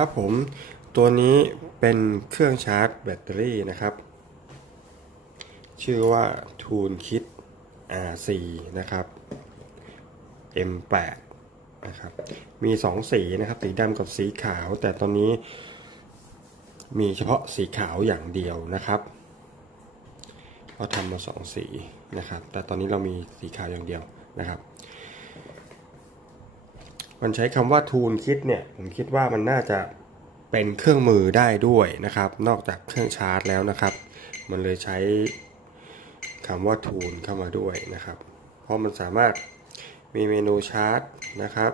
ครับผมตัวนี้เป็นเครื่องชาร์จแบตเตอรี่นะครับ ชื่อว่า Tool Kit R4 นะครับ M8 นะครับ มี 2 สีนะครับ สีดำกับสีขาว แต่ตอนนี้มีเฉพาะสีขาวอย่างเดียวนะครับเราทำมาสองสีนะครับ แต่ตอนนี้เรามีสีขาวอย่างเดียวนะครับ มันใช้คำว่า Tool Kit เนี่ย ผมคิดว่ามันน่าจะเป็นเครื่องมือได้ด้วยนะครับ นอกจากเครื่องชาร์จแล้วนะครับ มันเลยใช้คำว่า Tool เข้ามาด้วยนะครับ เพราะมันสามารถมีเมนูชาร์จนะครับ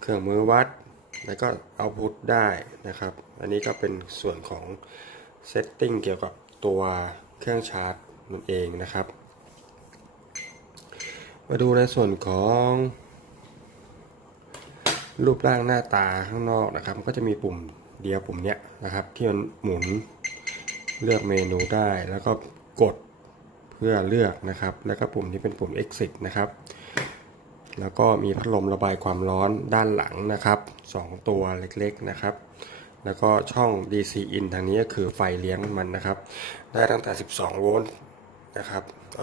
เครื่องมือวัด แล้วก็เอาพุทได้นะครับ อันนี้ก็เป็นส่วนของเซตติ้งเกี่ยวกับตัวเครื่องชาร์จนั่นเองนะครับ มาดูในส่วนของ รูปร่างหน้าตาข้างนอกนะครับก็จะมีปุ่มเดียวปุ่มเนี้ยนะครับ ที่มันหมุนเลือกเมนูได้ แล้วก็กดเพื่อเลือกนะครับ แล้วก็ปุ่มที่เป็นปุ่ม exit นะครับ แล้วก็มีพัดลมระบายความร้อนด้านหลังนะครับ 2 ตัวเล็กๆนะครับ แล้วก็ช่อง DC in ทางนี้ก็คือไฟเลี้ยงมันนะครับ ได้ตั้งแต่ 12 โวลต์นะครับ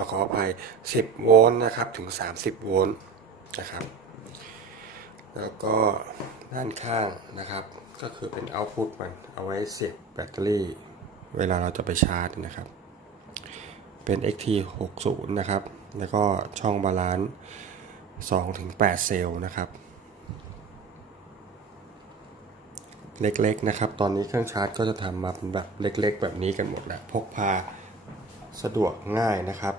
ขออภัย 10 โวลต์นะครับ ถึง 30 โวลต์นะครับ แล้วก็ด้านข้างนะครับ ก็คือเป็นเอาต์พุตมันเอาไว้เสียบแบตเตอรี่ เวลาเราจะไปชาร์จนะครับ เป็น XT60 นะครับ แล้วก็ช่องบาลานซ์2ถึง8เซลล์นะครับเล็กๆนะครับ ตอนนี้เครื่องชาร์จก็จะทำมาเป็นแบบเล็กๆ แบบนี้กันหมดแล้วพกพาสะดวกง่ายนะครับ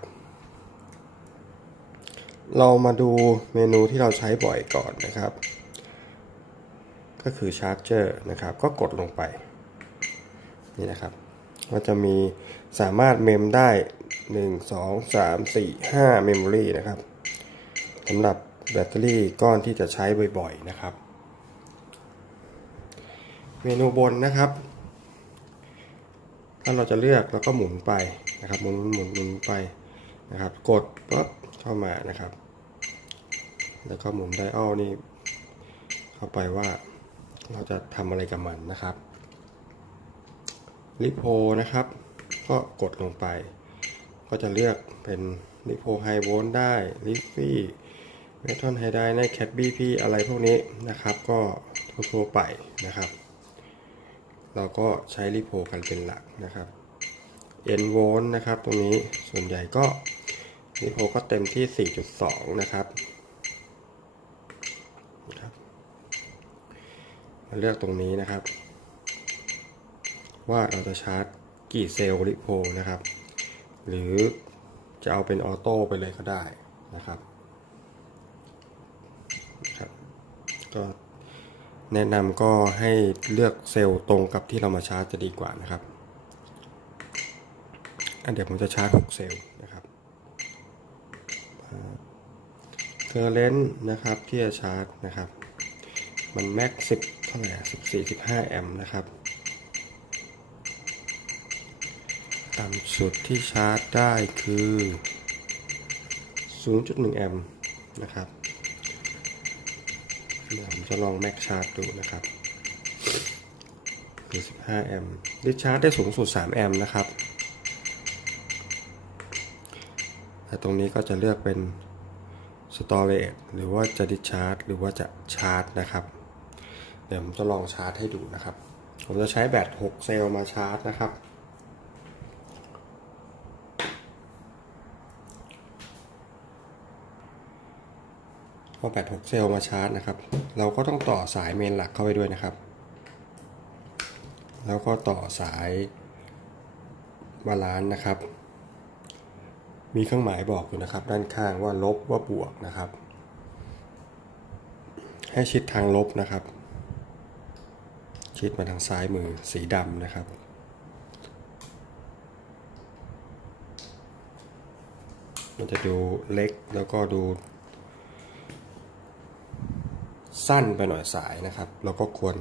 เรามาดูเมนูที่เราใช้บ่อยก่อนนะครับ ก็คือชาร์จเจอร์นะครับ ก็กดลงไป นี่นะครับมันจะมีสามารถเมมได้ 1 2 3 4 5 เมมโมรีนะครับสำหรับแบตเตอรี่ก้อนที่จะใช้บ่อยๆนะครับ เมนูบนนะครับถ้าเราจะเลือกเราก็หมุนไปนะครับหมุนหมุนหมุนไปนะครับ กดปั๊บเข้ามานะครับ แล้วก็หมุนไดอัลนี่เข้าไปว่า เราจะทำอะไรกับมันนะครับลิโพนะครับ ก็กดลงไป ก็จะเลือกเป็นลิโพไฮโวลต์ได้ลิฟฟี่เมทัลไฮไดในแคดบีพีอะไรพวกนี้นะครับ ก็ทั่วๆไปนะครับ เราก็ใช้ลิโพกันเป็นหลักนะครับ N โวลต์นะครับ ตรงนี้ส่วนใหญ่ก็ลิโพก็เต็มที่ 4.2 นะครับ เลือกตรงนี้นะครับ ว่าเราจะชาร์จกี่เซลล์ลิโพนะครับ หรือจะเอาเป็นออโต้ไปเลยก็ได้นะครับก็แนะนำก็ให้เลือกเซลล์ตรงกับที่เรามาชาร์จจะดีกว่านะครับอันเดี๋ยวผมจะชาร์จ 6 เซลล์นะครับเคอร์เรนต์นะครับที่จะชาร์จนะครับ มันแม็กซ์10 เท่าไหนา 14-15 แอมป์นะครับ ต่ำสุดที่ชาร์จได้คือ 0.1 แอมป์นะครับเดี๋ยวผมจะลองแม็กชาร์จดูนะครับคือ15 แอมป์ดิชาร์จได้สูงสุด 3 แอมป์นะครับ แต่ตรงนี้ก็จะเลือกเป็น storage หรือว่าจะดิชาร์จ หรือว่าจะชาร์จนะครับ เดี๋ยวผมจะลองชาร์จให้ดูนะครับ ผมจะใช้แบต 6 เซลล์มาชาร์จนะครับ พอแบต 6 เซลล์มาชาร์จนะครับ เราก็ต้องต่อสายเมนหลักเข้าไปด้วยนะครับ แล้วก็ต่อสายบาลานซ์นะครับ มีเครื่องหมายบอกอยู่นะครับ ด้านข้างว่าลบว่าบวกนะครับ ให้ชิดทางลบนะครับ ชิดมาทางซ้ายมือสีดำนะครับ มันจะดูเล็กแล้วก็ดู สั้นไปหน่อยสายนะครับเราก็ควร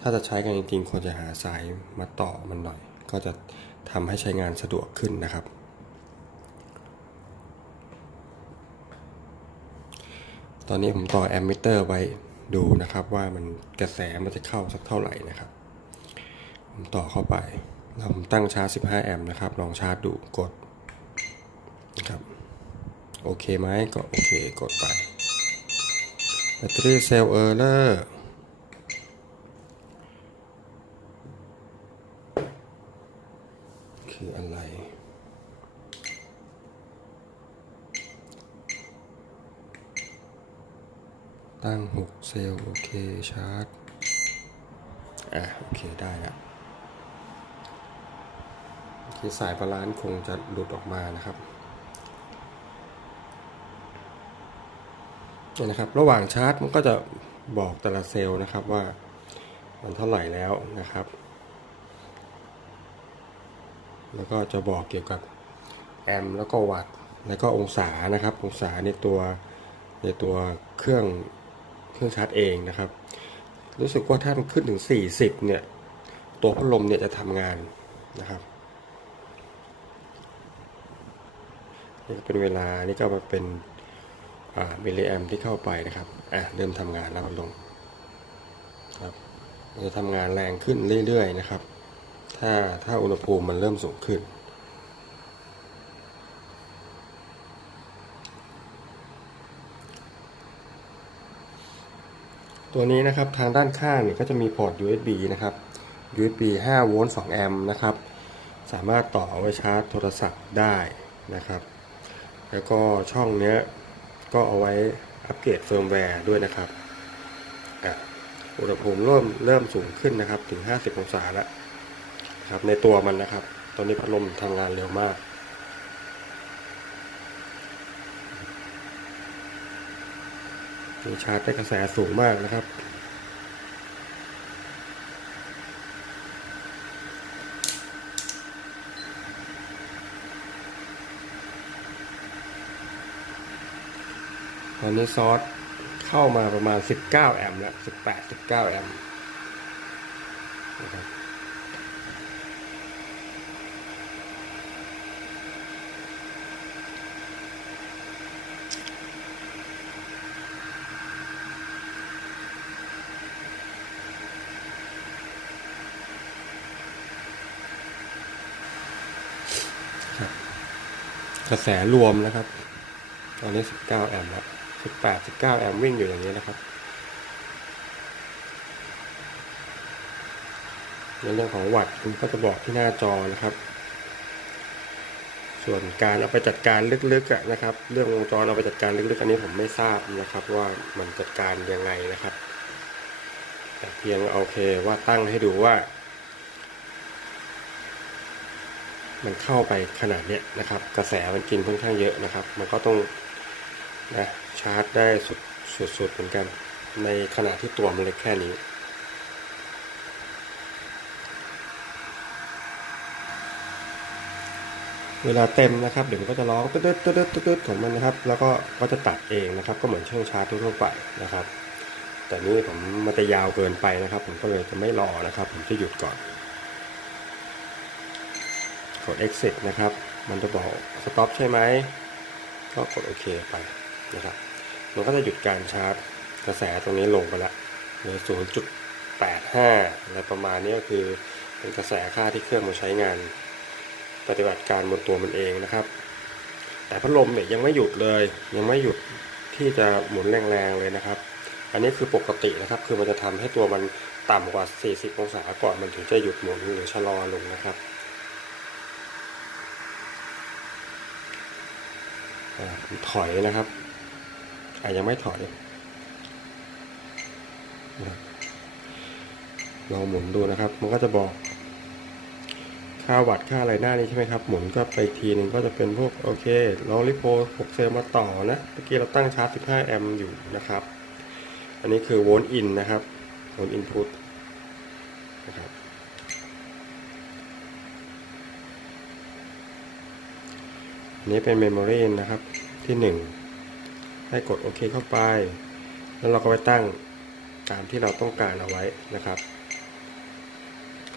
ถ้าจะใช้กันจริงๆควรจะหาสายมาต่อมันหน่อย ก็จะทำให้ใช้งานสะดวกขึ้นนะครับตอนนี้ผมต่อแอมมิเตอร์ไว้ ดูนะครับว่ามันกระแสมันจะเข้าสักเท่าไหร่นะครับผมต่อเข้าไปแล้วผมตั้งชาร์จ 15 แอมป์นะครับ ลองชาร์จดูกดนะครับโอเคไหมก็โอเคกดไปแบตเตอรี่เซลล์เออร์เลอร์คืออะไร ตั้ง 6 เซลล์ โอเค ชาร์จ อะ โอเค ได้แล้วที่สายบาลานซ์คงจะหลุดออกมานะครับนี่นะครับ ระหว่างชาร์จมันก็จะบอกแต่ละเซลล์นะครับว่ามันเท่าไหร่แล้วนะครับ แล้วก็จะบอกเกี่ยวกับแอมป์แล้วก็วัตต์แล้วก็องศานะครับ องศาในตัวในตัวเครื่อง เครื่องชาร์จเองนะครับ รู้สึกว่าถ้ามันขึ้นถึง 40 เนี่ย ตัวพัดลมเนี่ยจะทำงานนะครับนี่ก็เป็นเวลานี่ก็มาเป็นมิลลิแอมที่เข้าไปนะครับอะเริ่มทำงานแล้วพัดลมครับมันจะทำงานแรงขึ้นเรื่อยๆนะครับ ถ้าถ้าอุณหภูมิมันเริ่มสูงขึ้น ตัวนี้นะครับทางด้านข้างเนี่ยก็จะมีพอร์ต USB นะครับ USB 5โวลต์2แอมป์นะครับ สามารถต่อเอาไว้ชาร์จโทรศัพท์ได้นะครับ แล้วก็ช่องเนี้ยก็เอาไว้อัปเกรดเฟิร์มแวร์ด้วยนะครับอุณหภูมิเริ่มเริ่มสูงขึ้นนะครับถึง 50 องศาแล้วครับในตัวมันนะครับ ตอนนี้พัดลมทำงานเร็วมาก มีชาร์จได้กระแสสูงมากนะครับ ตอนนี้ซอสเข้ามาประมาณ 19 แอมป์แล้ว 18 19 แอมป์นะครับ กระแสรวมนะครับ ตอนนี้ 19 แอมป์แล้ว 18 19 แอมป์วิ่งอยู่อย่างนี้นะครับในเรื่องของวัตต์คุณก็จะบอกที่หน้าจอนะครับ ส่วนการเอาไปจัดการลึกๆนะครับ เรื่องวงจรเอาไปจัดการลึกๆ อันนี้ผมไม่ทราบนะครับ ว่ามันจัดการยังไงนะครับแต่เพียงโอเคว่าตั้งให้ดูว่า มันเข้าไปขนาดเนี้ยนะครับ กระแสมันกินค่อนข้างเยอะนะครับ มันก็ต้องนะชาร์จได้สุดสุดๆเหมือนกัน ในขณะที่ตัวมันเล็กแค่นี้ เวลาเต็มนะครับเดี๋ยวมันก็จะร้องตึ๊ดตึ๊ดตึ๊ดตึ๊ดของมันนะครับ แล้วก็ก็จะตัดเองนะครับ ก็เหมือนช่องชาร์จทั่วไปนะครับ แต่นี่ผมมันจะยาวเกินไปนะครับ ผมก็เลยจะไม่รอนะครับ ผมจะหยุดก่อน ด exit นะครับ มันจะบอก stop ใช่ไหม ก็กดโอเคไปนะครับ มันก็จะหยุดการชาร์จกระแสตรงนี้ลงไปละเหลือ0.85อะไรประมาณนี้ก็คือเป็นกระแสค่าที่เครื่องมันใช้งาน ปฏิบัติการบนตัวมันเองนะครับ แต่พัดลมเนี่ยยังไม่หยุดเลย ยังไม่หยุดที่จะหมุนแรงๆเลยนะครับ อันนี้คือปกตินะครับ คือมันจะทำให้ตัวมันต่ำกว่า 40 องศาก่อนมันถึงจะหยุดหมุนหรือชะลอลงนะครับ ถอยนะครับอะยังไม่ถอยลองหมุนดูนะครับ มันก็จะบอก ค่าวัตค่าอะไรหน้านี้ใช่ไหมครับ หมุนก็ไปทีหนึ่งก็จะเป็นพวกโอเคเราลิโพ6เซลล์มาต่อนะเมื่อกี้เราตั้งชาร์จ 15 แอมป์อยู่นะครับ อันนี้คือโวลต์อินนะครับโวลต์อินพุต นี้เป็นเมมโมรีนะครับที่ 1 ให้กดโอเคเข้าไป แล้วเราก็ไปตั้งตามที่เราต้องการเอาไว้นะครับ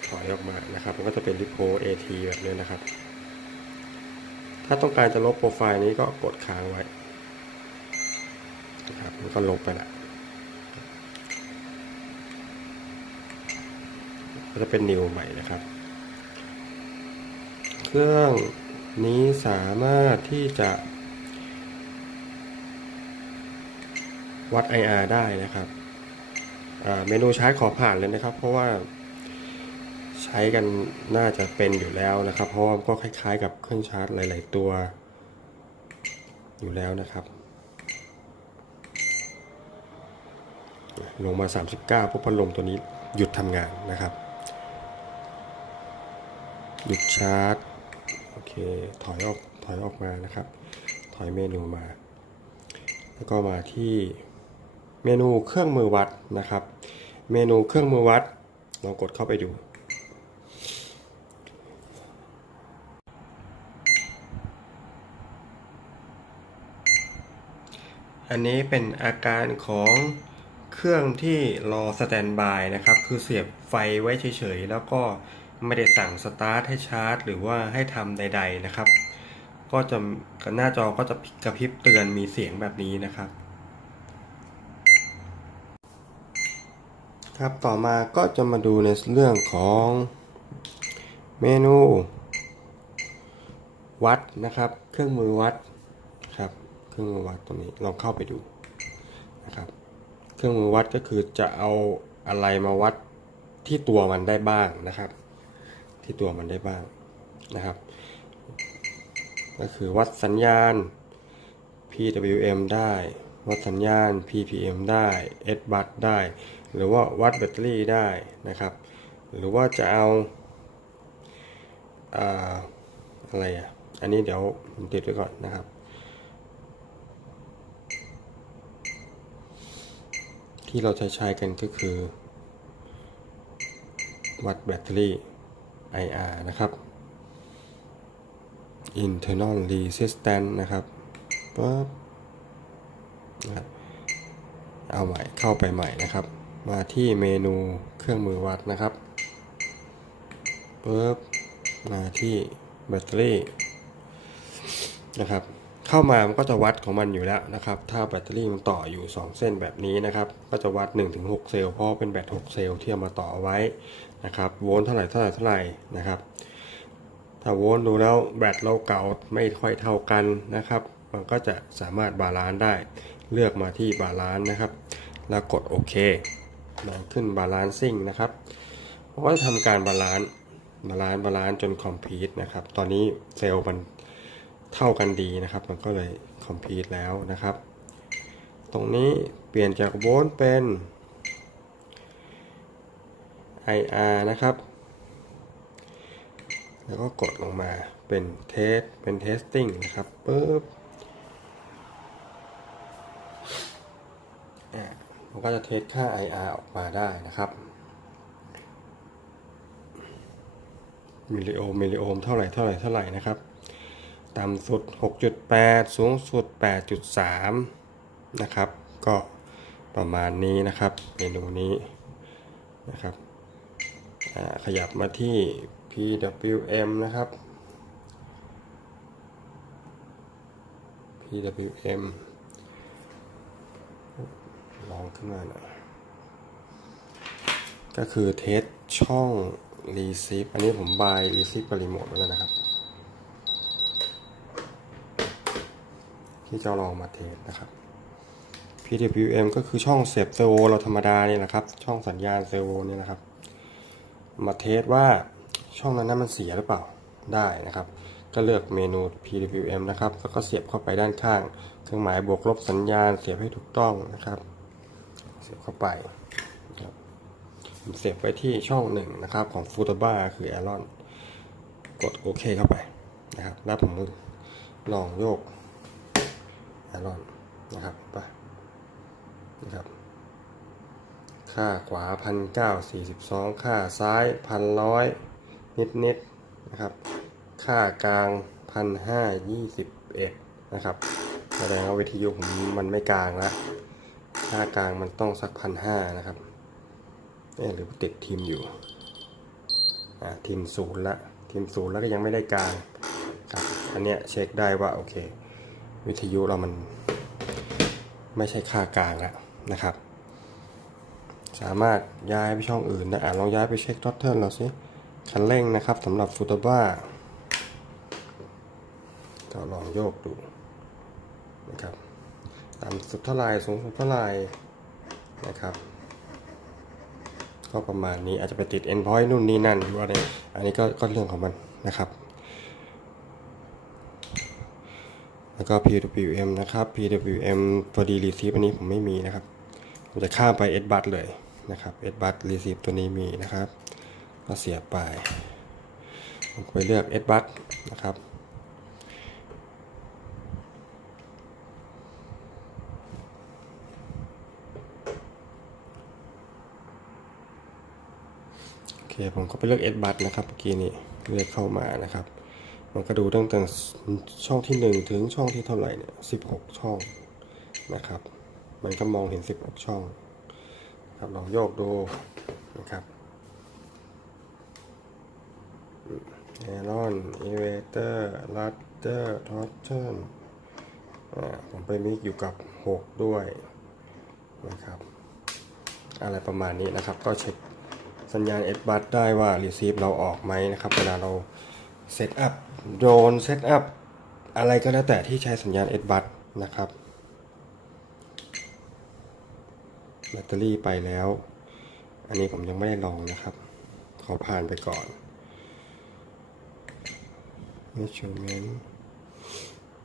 ถอยออกมานะครับ มันก็จะเป็นริโพเอทแบบนี้นะครับ ถ้าต้องการจะลบโปรไฟล์นี้ก็กดค้างไว้นะครับมันก็ลบไปละก็จะเป็นนิวใหม่นะครับ เครื่อง นี้สามารถที่จะ วัด IR ได้นะครับเมนูชาร์จขอผ่านเลยนะครับ เพราะว่าใช้กันน่าจะเป็นอยู่แล้วนะครับ เพราะว่าก็คล้ายๆ กับเครื่องชาร์จหลาย ๆ ตัวอยู่แล้วนะครับ ลงมา 39พวกพัดลมตัวนี้หยุดทำงานนะครับ หยุดชาร์จ เค ถอยออก ถอยออกมานะครับ ถอยเมนูมา แล้วก็มาที่เมนูเครื่องมือวัดนะครับ เมนูเครื่องมือวัดลองกดเข้าไปดู อันนี้เป็นอาการของเครื่องที่รอสแตนบายนะครับ คือเสียบไฟไว้เฉยๆ แล้วก็ ไม่ได้สั่งสตาร์ทให้ชาร์จ หรือว่าให้ทำใด ๆนะครับ ก็จะหน้าจอก็จะกระพริบเตือนมีเสียงแบบนี้นะครับ ครับต่อมาก็จะมาดูในเรื่องของเมนูวัดนะครับ เครื่องมือวัดครับ เครื่องมือวัดตรงนี้ลองเข้าไปดูนะครับ เครื่องมือวัดก็คือจะเอาอะไรมาวัดที่ตัวมันได้บ้างนะครับ ที่ตัวมันได้บ้างนะครับ ก็คือวัดสัญญาณ PWM ได้ วัดสัญญาณ PPM ได้ S b u s ได้ หรือว่าวัดแบตเตอรี่ได้นะครับ หรือว่าจะเอาอะไรอะ อันนี้เดี๋ยวผมติดไว้ก่อนนะครับ ที่เราใช้ใช้กันก็คือ วัดแบตเตอรี่ IR นะครับ internal resistance นะครับปั๊บนะครับเอาใหม่เข้าไปใหม่นะครับ มาที่เมนูเครื่องมือวัดนะครับปุ๊บมาที่แบตเตอรี่นะครับ เข้ามามันก็จะวัดของมันอยู่แล้วนะครับ ถ้าแบตเตอรี่มันต่ออยู่ 2 เส้นแบบนี้นะครับ ก็จะวัด 1-6 เซลล์เพราะเป็นแบต 6 เซลล์ที่เอามาต่อไว้นะครับ โวลต์เท่าไหร่เท่าไหร่เท่าไหร่นะครับ ถ้าโวลต์ดูแล้วแบตเราเก่าไม่ค่อยเท่ากันนะครับ มันก็จะสามารถบาลานซ์ได้ เลือกมาที่บาลานซ์นะครับ แล้วกดโอเคมาขึ้นบาลานซิ่งนะครับเราก็จะทำการบาลานซ์บาลานซ์บาลานซ์จนคอมพลีทนะครับ ตอนนี้เซลล์มัน เท่ากันดีนะครับ มันก็เลยคอมพีทแล้วนะครับ ตรงนี้เปลี่ยนจากโวลต์เป็น IR นะครับ แล้วก็กดลงมาเป็นเทสเป็นเทสติ้งนะครับปึ๊บมันก็จะเทสค่า IR ออกมาได้นะครับมิลลิโอมมิลลิโอมเท่าไหร่เท่าไหร่เท่าไหร่นะครับ ต่ำสุด 6.8 สูงสุด 8.3 นะครับ ก็ประมาณนี้นะครับเมนูนี้นะครับขยับมาที่ PWM นะครับ PWM ลองขึ้นมาหน่อยก็คือเทสช่อง Receive อันนี้ผมบาย Receive กับรีโมทแล้วนะครับ ที่จะลองมาเทสนะครับ PWM ก็คือช่องเสียบเซอร์โวเราธรรมดาเนี่แหละครับ ช่องสัญญาณเซอร์โวนี่ยนะครับ มาเทสว่าช่องนั้นนั้นมันเสียหรือเปล่าได้นะครับ ก็เลือกเมนู PWM นะครับ แล้วก็เสียบเข้าไปด้านข้าง เครื่องหมายบวกลบสัญญาณเสียบให้ถูกต้องนะครับ เสียบเข้าไปเสียบไว้ที่ช่องหนึ่งนะครับของฟูตบ้าคือแอรอนกดโอเคเข้าไปนะครับ แล้วผมลองโยก แอรอนนะครับไปนะครับ ค่าขวาพันเก้าสี่สิบสองค่าซ้ายพันร้อยนิดนิดนะครับ ค่ากลางพันห้ายี่สิบเอ็ดนะครับแสดงว่าวิทยุผมมันไม่กลางละค่ากลางมันต้องสักพันห้านะครับเอ๊หรือติดทีมอยู่อ่าทีมศูนย์ละทีมศูนย์แล้วก็ยังไม่ได้กลางครับอันเนี้ยเช็คได้ว่าโอเค วิทยุเรามันไม่ใช่ค่ากลางแล้วนะครับ สามารถย้ายไปช่องอื่นได้อะลองย้ายไปเช็คทอตเทิร์นเราสิคันเร่งนะครับสำหรับฟูตบ้าก็ลองโยกดูนะครับต่ำสุดเท่าไรสูงสุดเท่าไรนะครับก็ประมาณนี้อาจจะไปติด endpoint นู่นนี่นั่นหรืออะไรอันนี้ก็ก็เรื่องของมันนะครับ แล้วก็ PWM นะครับ PWM พอดี receive อันนี้ผมไม่มีนะครับผมจะข้ามไป S bus เลยนะครับ S bus receive ตัวนี้มีนะครับ ก็เสียบไปผมไปเลือก S bus นะครับโอเคผมก็ไปเลือก S bus นะครับเมื่อกี้นี้เลือกเข้ามานะครับ มันก็ดูตั้งแต่ช่องที่ 1 ถึงช่องที่เท่าไหร่เนี่ย16ช่องนะครับ มันก็มองเห็น 16 ช่องครับลองโยกดูนะครับแอรอนอีเวเตอร์ลัดเตอร์ทอร์เทนผมไปมิกอยู่กับ 6 ด้วยนะครับ อะไรประมาณนี้นะครับ ก็เช็คสัญญาณ S b u s ได้ว่า receive เราออกไหมนะครับ เวลาเราเซตอัพ โดรนเซตอัพอะไรก็แล้วแต่ที่ใช้สัญญาณ S b u s นะครับ แบตเตอรี่ไปแล้ว อันนี้ผมยังไม่ได้ลองนะครับ ขอผ่านไปก่อน measurement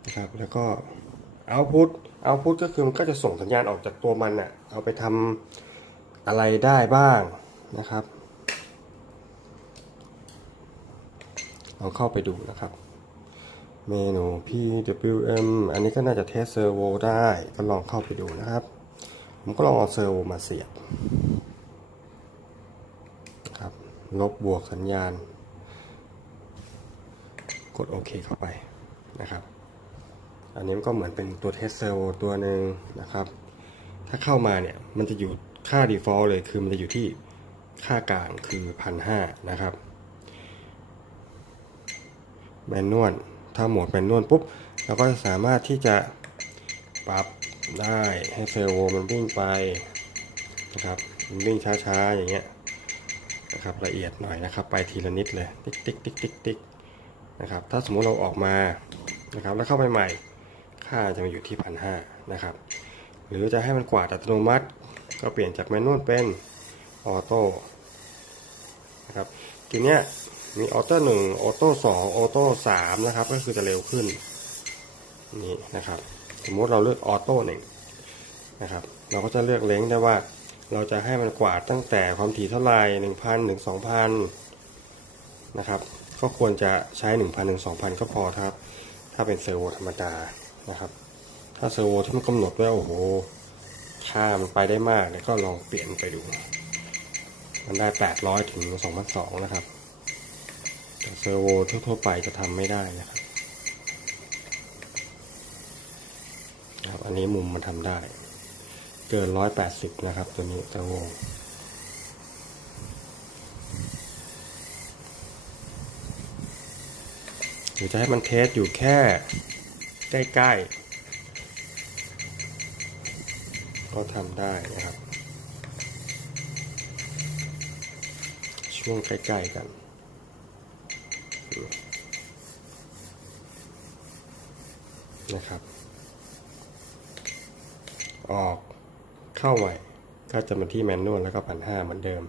นะครับแล้วก็ output output ก็คือมันก็จะส่งสัญญาณออกจากตัวมันอะเอาไปทำอะไรได้บ้างนะครับ ลองเข้าไปดูนะครับ เมนู PWM อันนี้ก็น่าจะเทสเซอร์โวได้ก็ลองเข้าไปดูนะครับ ผมก็ลองเอาเซอร์โวมาเสียบครับลบบวกสัญญาณ กดโอเคเข้าไปนะครับ อันนี้มันก็เหมือนเป็นตัวเทสเซอร์โวตัวหนึ่งนะครับ ถ้าเข้ามาเนี่ยมันจะอยู่ค่า default เลยคือมันจะอยู่ที่ค่ากลางคือพันห้านะครับ แมนนวลถ้าโหมดแมนนวลปุ๊บเราก็สามารถที่จะปรับได้ให้เซอร์โวมันวิ่งไปนะครับมันวิ่งช้าๆอย่างเงี้ยนะครับละเอียดหน่อยนะครับ ไปทีละนิดเลยติ๊กติ๊กติ๊กติ๊กติ๊กนะครับถ้าสมมุติเราออกมานะครับแล้วเข้าไปใหม่ค่าจะมาอยู่ที่พันห้านะครับหรือจะให้มันกวาดอัตโนมัติ ก็เปลี่ยนจากแมนนวลเป็นออโต้นะครับทีเนี้ย มีออโต้หนึ่งออโต้สองออโต้สามนะครับ ก็คือจะเร็วขึ้น นี่นะครับ สมมติเราเลือกออโต้หนึ่งนะครับ เราก็จะเลือกเล้งได้ว่า เราจะให้มันกวาดตั้งแต่ความถี่เท่าไหร่หนึ่งพันถึงสองพันนะครับ ก็ควรจะใช้หนึ่งพันถึงสองพันก็พอครับ ถ้าเป็นเซอร์โวธรรมดานะครับ ถ้าเซอร์โวที่มันกำหนดไว้โอ้โหค่ามันไปได้มากเนี่ยก็ลองเปลี่ยนไปดู มันได้800ถึง2,200นสองนะครับ เซอร์โวทั่วๆไปจะทำไม่ได้นะครับครับอันนี้มุมมันทำได้ เกิน180นะครับ ตัวนี้เซอร์โวหรือจะให้มันเทสอยู่แค่ใกล้ๆ ก็ทำได้นะครับ ช่วงใกล้ ๆ กัน นะครับ ออกเข้าใหม่ก็จะมาที่แมนนวลแล้วก็พันห้าเหมือนเดิม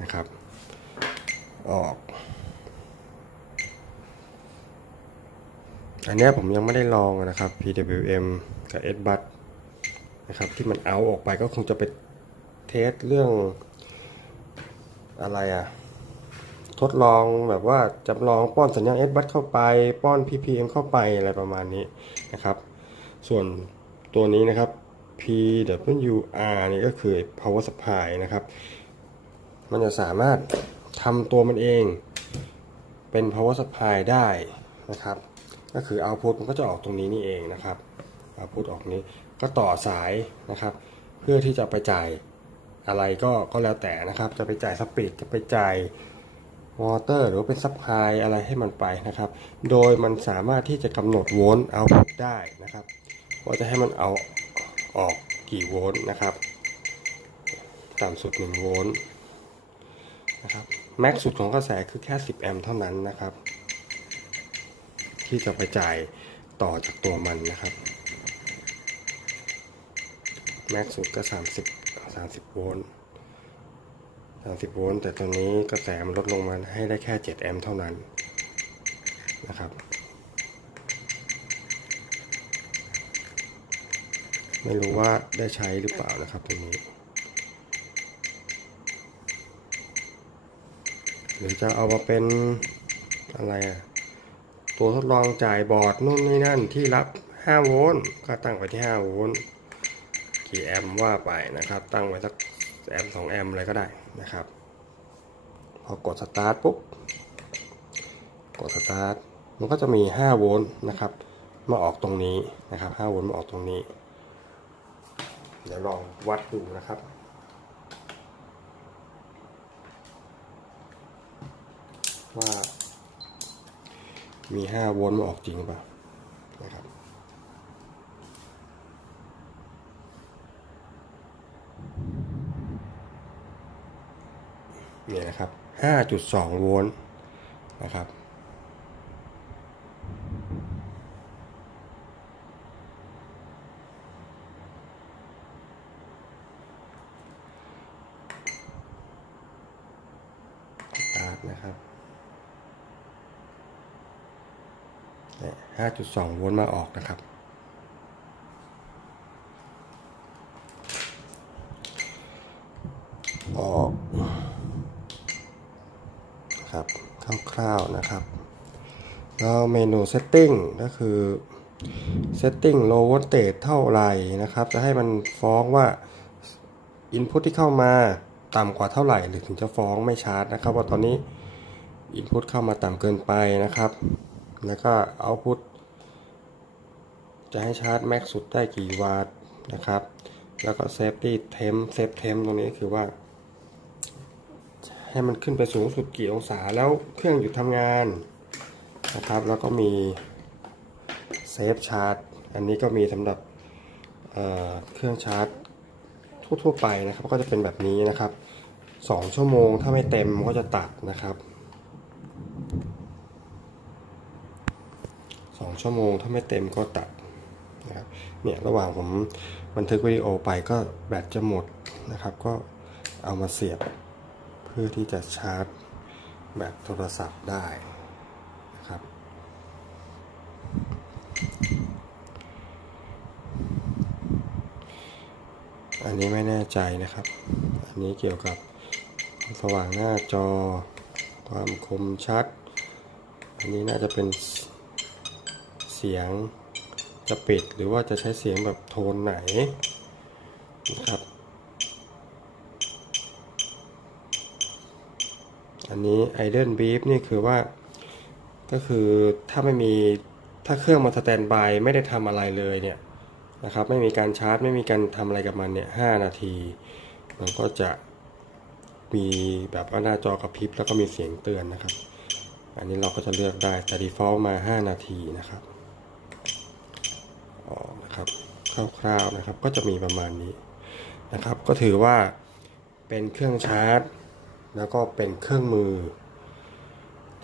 นะครับ ออก อันนี้ผมยังไม่ได้ลองนะครับ PWM กับ S b u s นะครับ ที่มันเอาออกไปก็คงจะไปเทสเรื่องอะไรอะทดลองแบบว่าจำลองป้อนสัญญาณ S b u s เข้าไป ป้อน PPM เข้าไปอะไรประมาณนี้ นะครับ ส่วนตัวนี้นะครับ PWR นี่ก็คือ power supply นะครับ มันจะสามารถทำตัวมันเองเป็น power supply ได้นะครับ ก็คือ output มันก็จะออกตรงนี้นี่เองนะครับ output ออกนี้ก็ต่อสายนะครับ เพื่อที่จะไปจ่ายอะไรก็ก็แล้วแต่นะครับ จะไปจ่ายสปีดจะไปจ่าย วอเตอร์หรือเป็นซับไพลอะไรให้มันไปนะครับ โดยมันสามารถที่จะกำหนดโวลต์เอาพุตได้นะครับว่าจะให้มันเอาออกกี่โวลต์นะครับ ต่ำสุด 1 โวลต์นะครับแม็กสุดของกระแสคือแค่ 10 แอมป์เท่านั้นนะครับ ที่จะไปจ่ายต่อจากตัวมันนะครับแม็กสุดก็ 30 30 โวลต์ 30โวลต์แต่ตอนนี้กระแสมันลดลงมาให้ได้แค่7แอมป์เท่านั้นนะครับ ไม่รู้ว่าได้ใช้หรือเปล่านะครับตรงนี้ หรือจะเอามาเป็นอะไรอะตัวทดลองจ่ายบอร์ดนู่นนี่นั่นที่รับ 5 โวลต์ก็ตั้งไว้ที่ 5 โวลต์กี่แอมป์ว่าไปนะครับ ตั้งไว้สัก แอมป์2แอมป์อะไรก็ได้นะครับ พอกดสตาร์ทปุ๊บ กดสตาร์ทมันก็จะมี 5 โวลต์นะครับ มาออกตรงนี้นะครับ 5 โวลต์มาออกตรงนี้ เดี๋ยวลองวัดดูนะครับว่ามี 5 โวลต์มาออกจริงหรือเปล่านะครับ นี่นะครับ 5.2 โวลต์นะครับ ตาร์ทนะครับ5.2 โวลต์มาออกนะครับ ออกนะครับคร่าวๆนะครับ แล้ว เมนู setting ก็คือ setting low voltage เท่าไหร่นะครับ จะให้มันฟ้องว่า input ที่เข้ามาต่ำกว่าเท่าไหร่ หรือถึงจะฟ้องไม่ชาร์จนะครับ ว่าตอนนี้ input เข้ามาต่ำเกินไปนะครับ แล้วก็ output จะให้ชาร์จแม็กสุดได้กี่วัตต์นะครับ แล้วก็ safety temp save temp ตรงนี้คือว่าให้มันขึ้นไปสูงสุดกี่องศาแล้วเครื่องหยุดทำงาน นะครับ แล้วก็มีเซฟชาร์จ อันนี้ก็มีสำหรับเเครื่องชาร์จทั่วๆไปนะครับ ก็จะเป็นแบบนี้นะครับ 2 ชั่วโมงถ้าไม่เต็มก็จะตัดนะครับ 2 ชั่วโมงถ้าไม่เต็มก็ตัดนะครับเนี่ยระหว่างผมบันทึกวิดีโอไปก็แบตจะหมดนะครับ ก็เอามาเสียบเพื่อที่จะชาร์จแบตโทรศัพท์ได้นะครับ อันนี้ไม่แน่ใจนะครับ อันนี้เกี่ยวกับสว่างหน้าจอ ความคมชัด อันนี้น่าจะเป็นเสียงจะปิดหรือว่าจะใช้เสียงแบบโทนไหนนะครับ อันนี้ idle beep นี่คือว่า ก็คือถ้าไม่มีถ้าเครื่องมาสแตนบายไม่ได้ทำอะไรเลยเนี่ย นะครับ ไม่มีการชาร์จ ไม่มีการทำอะไรกับมันเนี่ยหนาที มันก็จะมีแบบว่าหน้าจอกระพริบแล้วก็มีเสียงเตือนนะครับ อันนี้เราก็จะเลือกได้แต่ default มา 5 นาทีนะครับออกนะครับคร่าวๆนะครับก็จะมีประมาณนี้นะครับ ก็ถือว่าเป็นเครื่องชาร์จ แล้วก็เป็นเครื่องมือ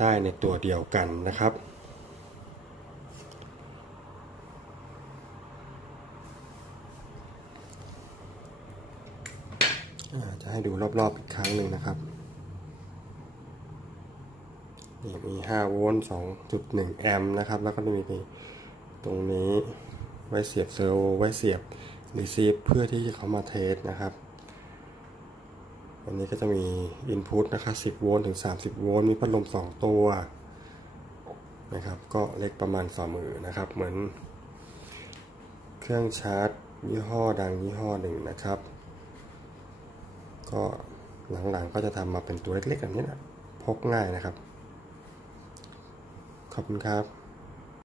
ได้ในตัวเดียวกันนะครับ จะให้ดูรอบๆอีกครั้งหนึ่งนะครับนี่มี 5 โวลต์ 2.1 แอมป์นะครับ แล้วก็มีตรงนี้ไว้เสียบเซอร์โวไว้เสียบรีซีฟเพื่อที่จะเขามาเทสนะครับ อันนี้ก็จะมี Input นะครับ 10 โวลต์ถึง 30 โวลต์ มีพัดลม 2 ตัวนะครับ ก็เล็กประมาณฝ่ามือนะครับ เหมือนเครื่องชาร์จยี่ห้อดังยี่ห้อหนึ่งนะครับ ก็หลังๆก็จะทำมาเป็นตัวเล็กๆแบบนี้นะพกง่ายนะครับ ขอบคุณครับ